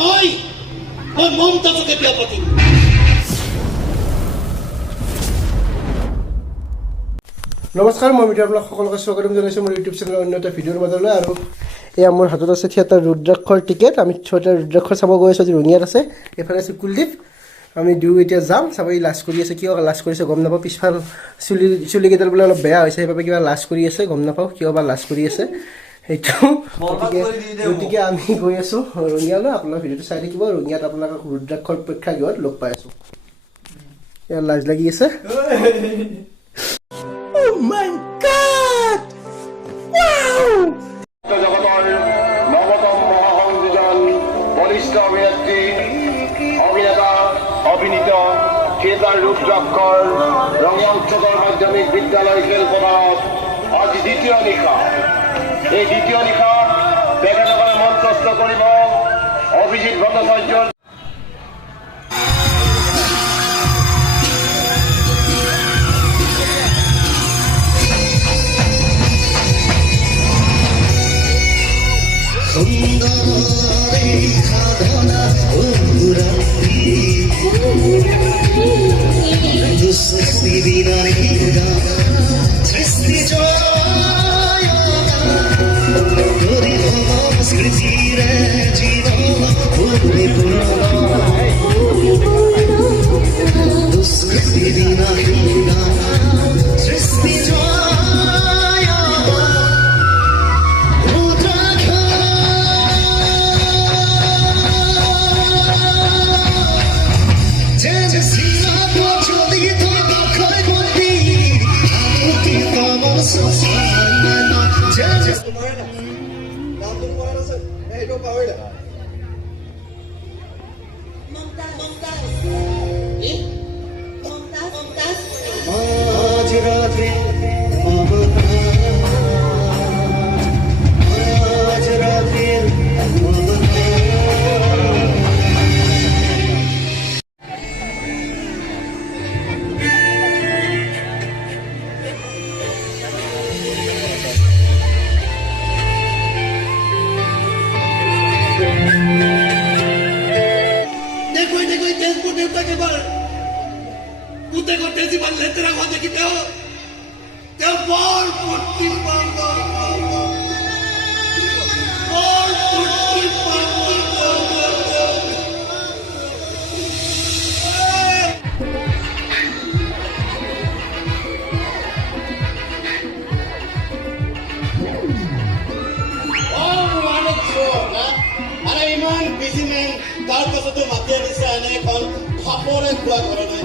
মই মমতাজকে বিয়া পাতিম। নমস্কাৰ, মই মিত্ৰ আপোনাক সকলোকে স্বাগতম জনাইছোঁ মোৰ ইউটিউব চেনেলৰ অন্য এটা ভিডিঅ'ৰ মাজলৈ। আৰু এয়া মোৰ হাতত আছে থিয়েটাৰ ৰুদ্ৰাক্ষৰ টিকেট। আমি থিয়েটাৰ ৰুদ্ৰাক্ষ চাব গৈ আছোঁ। আজি ৰঙিয়াত আছে, এইফালে আছে কুলদ্বীপ। আমি দুয়ো এতিয়া যাম চাব। ই লাজ কৰি আছে, কিয় লাজ কৰিছে গম নাপাওঁ। পিছফাল চুলিকেইডাল বোলে অলপ বেয়া হৈছে, সেইবাবে কিবা লাজ কৰি আছে, গম নাপাওঁ কিয় বা লাজ কৰি আছে সেইটো। গতিকে আমি গৈ আছোঁ ৰঙিয়ালৈ। আপোনাৰ ভিডিঅ'টো চাই থাকিব। ৰঙিয়াত আপোনাক ৰুদ্ৰাক্ষৰ প্ৰেক্ষাগৃহত লগ পাই আছোঁ। এয়া লাজ লাগি আছে। Oh my God! Wow! জগতৰ নৱতম মহাসংযোজন বলিষ্ঠ অভিনেত্ৰী অভিনেতা অভিনীত থিয়েটাৰ ৰুদ্ৰাক্ষৰ ৰঙিয়া উচ্চতৰ মাধ্যমিক বিদ্যালয় খেলপথাৰত আজি দ্বিতীয় নিশা। এই দ্বিতীয় নিশা তেখেতসকলে মঞ্চস্থ কৰিব অভিজিৎ ভট্টাচাৰ্যৰ গোটেই যিমান লেতেৰা হোৱা দেখি তেওঁ বৰ ফূৰ্তি পাব। ইমান বিজি মেন, তাৰ পাছতো মাতি আনিছে এনে এখন খাপৰে খোৱা ঘৰলৈ।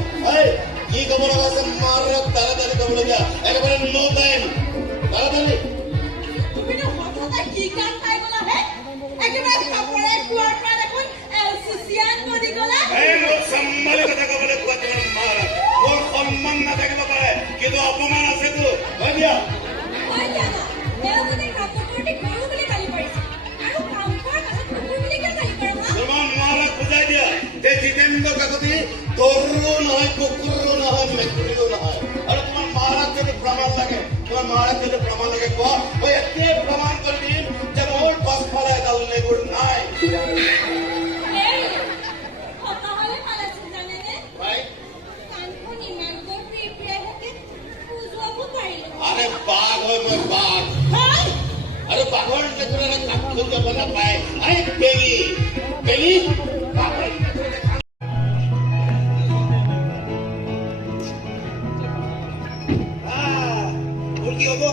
কি ক'ব লগা আছে মাৰক তাড়াতাড়ি ক'বলগীয়া, একেবাৰে নো টাইম, তাড়াতাড়ি। সম্মানী কথা ক'বলৈ কোৱা তোমাৰ মাৰ মোৰ সন্মান নাথাকিব পাৰে, কিন্তু অপমান আছেতো। হয় দিয়া তোমাৰ মাৰক বুজাই দিয়া যে জিতেন্দ্ৰ কাকতি গৰু নহয়, কুকুৰো নহয়, মেকুৰীও নহয়। আৰু তোমাৰ মাৰাক যদি প্ৰমাণ লাগে, তোমাৰ মাৰাক যদি প্ৰমাণ লাগে কোৱা, মই এতিয়াই প্ৰমাণ কৰি দিম যে মোৰ পাছফালে এডাল নেগুৰ নাই। আৰে বাঘ হয়, মই বাঘ। আৰু বাঘৰ নেগুৰে কাপ খুব যাব নাপায়। আৰে বেলি কি হব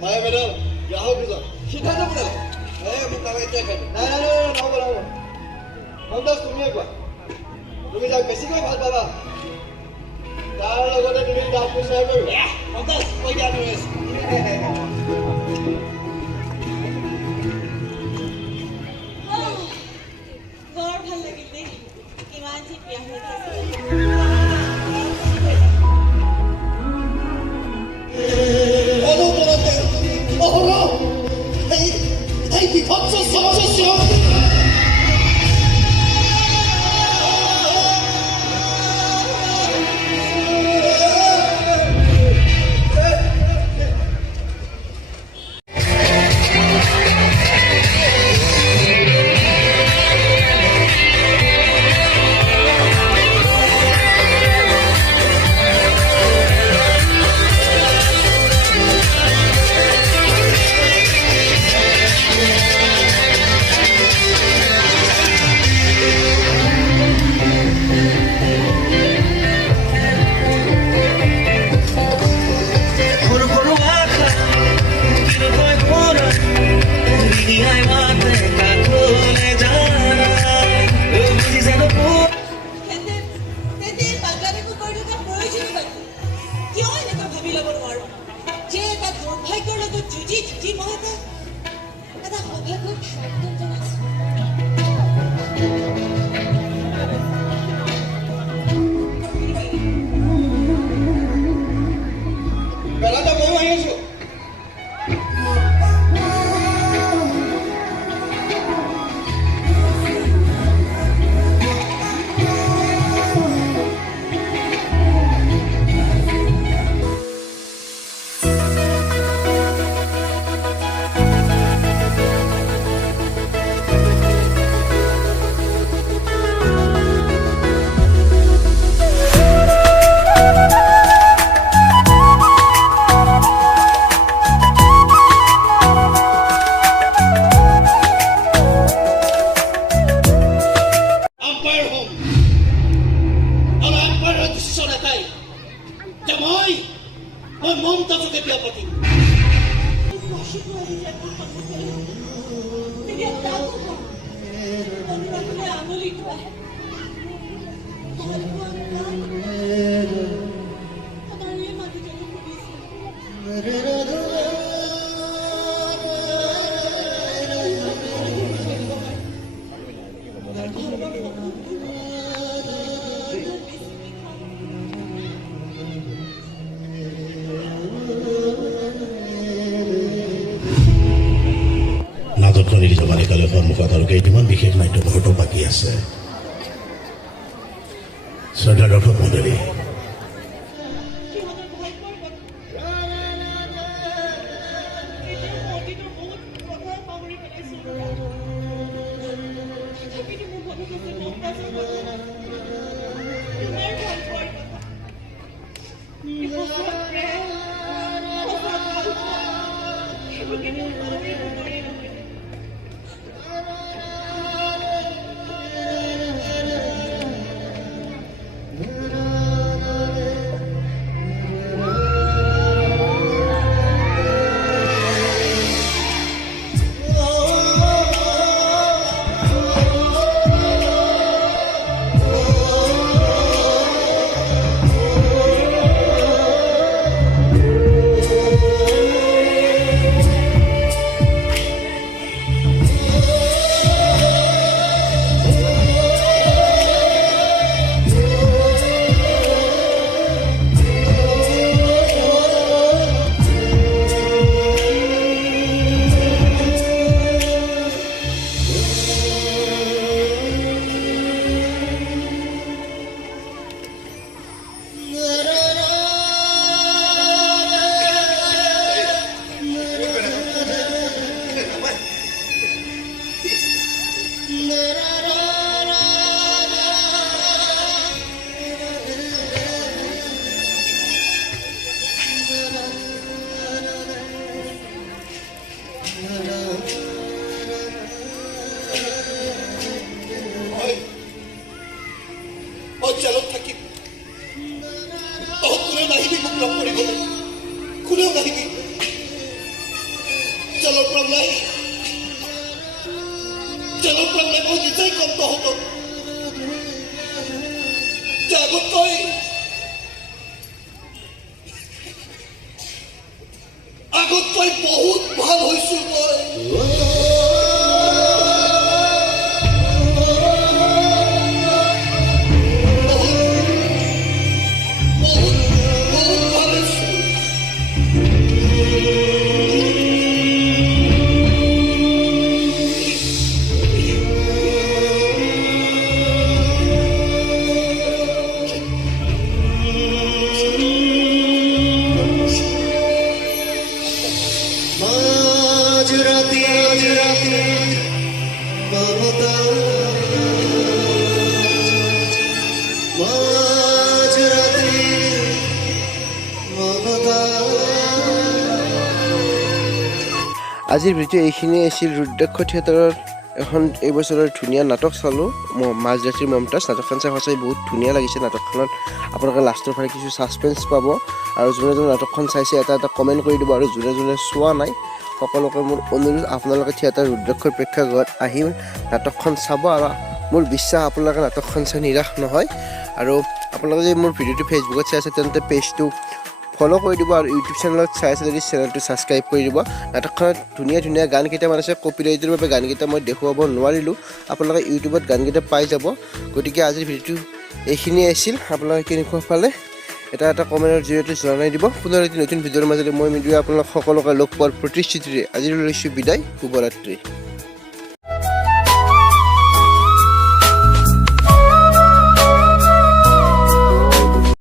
হয় মেডাম, গ্ৰাহক দুজন শিকাই যাব লাগে। মোক কাম এতিয়া খাই নাই নহ'ব নহ'ব। সন্তোষ তুমিয়ে কোৱা, তুমি যাক বেছিকৈ ভাল পাবা তাৰ লগতে তুমি দাম পইচা কৰিবা। সন্তোষ কৈ দিয়া তুমি বৰ ভাল লাগিল দেই, ইমান ঠিক বিয়া হৈ সৌভাগ্যক স্বাগতম জনাইছোঁ। বেলাটা ময়ো আহি আছোঁ আম্পায়াৰ হ'ম আৰু আম্পায়াৰৰ ডিচিশ্যন এটাই যে মই মমতাজকে বিয়া পাতিম। আশীৰ্বাদ যেতিয়া মোৰ সন্মুখলৈ তেতিয়া তাকো কওঁ অনুৰাগলৈ আঙুলিটো আহে আমাৰ এই মানুহজনে সুধিছিল নাটকখনি জমানিকালৈ সন্মুখত আৰু কেইটামান বিশেষ নাট্য মুহূৰ্ত বাকী আছে। শ্ৰদ্ধা দৰ্শক মণ্ডলী, সিহঁতৰ ভাগ্যৰ কথা এতিয়া অতীতৰ বহুত কথাই পাহৰি পেলাইছোঁ তথাপিতো মোৰ মনত আছে মমতাজৰ কথা তোমাৰ ভাগ্যৰ কথা সঁচা প্ৰেম সঁচা ভালপোৱা সেইবোৰ কেতিয়াও পাহৰিব নোৱাৰি নহয়। জেলত থাকিম তহঁত কোনেও নাহিবি মোক লগ কৰিবলৈ কোনেও নাহিবি জেলৰ পৰা ওলাই মই নিজেই কম তহঁতক যে আগতকৈ বহুত ভাল হৈছোঁ মই আজিৰ ভিডিঅ' এইখিনিয়ে আছিল ৰুদ্ৰাক্ষ থিয়েটাৰৰ এখন এইবছৰৰ ধুনীয়া নাটক চালোঁ মাজৰাতিৰ মমতাজ। নাটকখন চাই সঁচাই বহুত ধুনীয়া লাগিছে। নাটকখনত আপোনালোকে লাষ্টৰ ফালে কিছু ছাছপেন্স পাব আৰু যোনে যোনে নাটকখন চাইছে এটা কমেণ্ট কৰি দিব আৰু যোনে যোনে চোৱা নাই সকলোকে মোৰ অনুৰোধ আপোনালোকে থিয়েটাৰ ৰুদ্ৰাক্ষৰ প্ৰেক্ষাগৃহত আহি নাটকখন চাব আৰু মোৰ বিশ্বাস আপোনালোকে নাটকখন চাই নিৰাশ নহয়। আৰু আপোনালোকে যদি মোৰ ভিডিঅ'টো ফেচবুকত চাই আছে তেন্তে পেজটো ফ'ল' কৰি দিব আৰু ইউটিউব চেনেলত চাই আছে যদি চেনেলটো ছাবস্ক্ৰাইব কৰি দিব নাটকখনত ধুনীয়া ধুনীয়া গান কেইটামান আছে কপিৰাইটৰ বাবে গানকেইটা মই দেখুৱাব নোৱাৰিলোঁ আপোনালোকে ইউটিউবত গানকেইটা পাই যাব গতিকে আজিৰ ভিডিঅ'টো এইখিনিয়ে আছিল আপোনালোকে কেনেকুৱা পালে এটা কমেণ্টৰ জৰিয়তে জনাই দিব পুনৰ এটি নতুন ভিডিঅ'ৰ মাজতে মই মিডিয়া আপোনালোক সকলোকে লগ পোৱাৰ প্ৰতিশ্ৰুতিৰে আজিলৈ লৈছোঁ বিদায় শুভৰাত্ৰি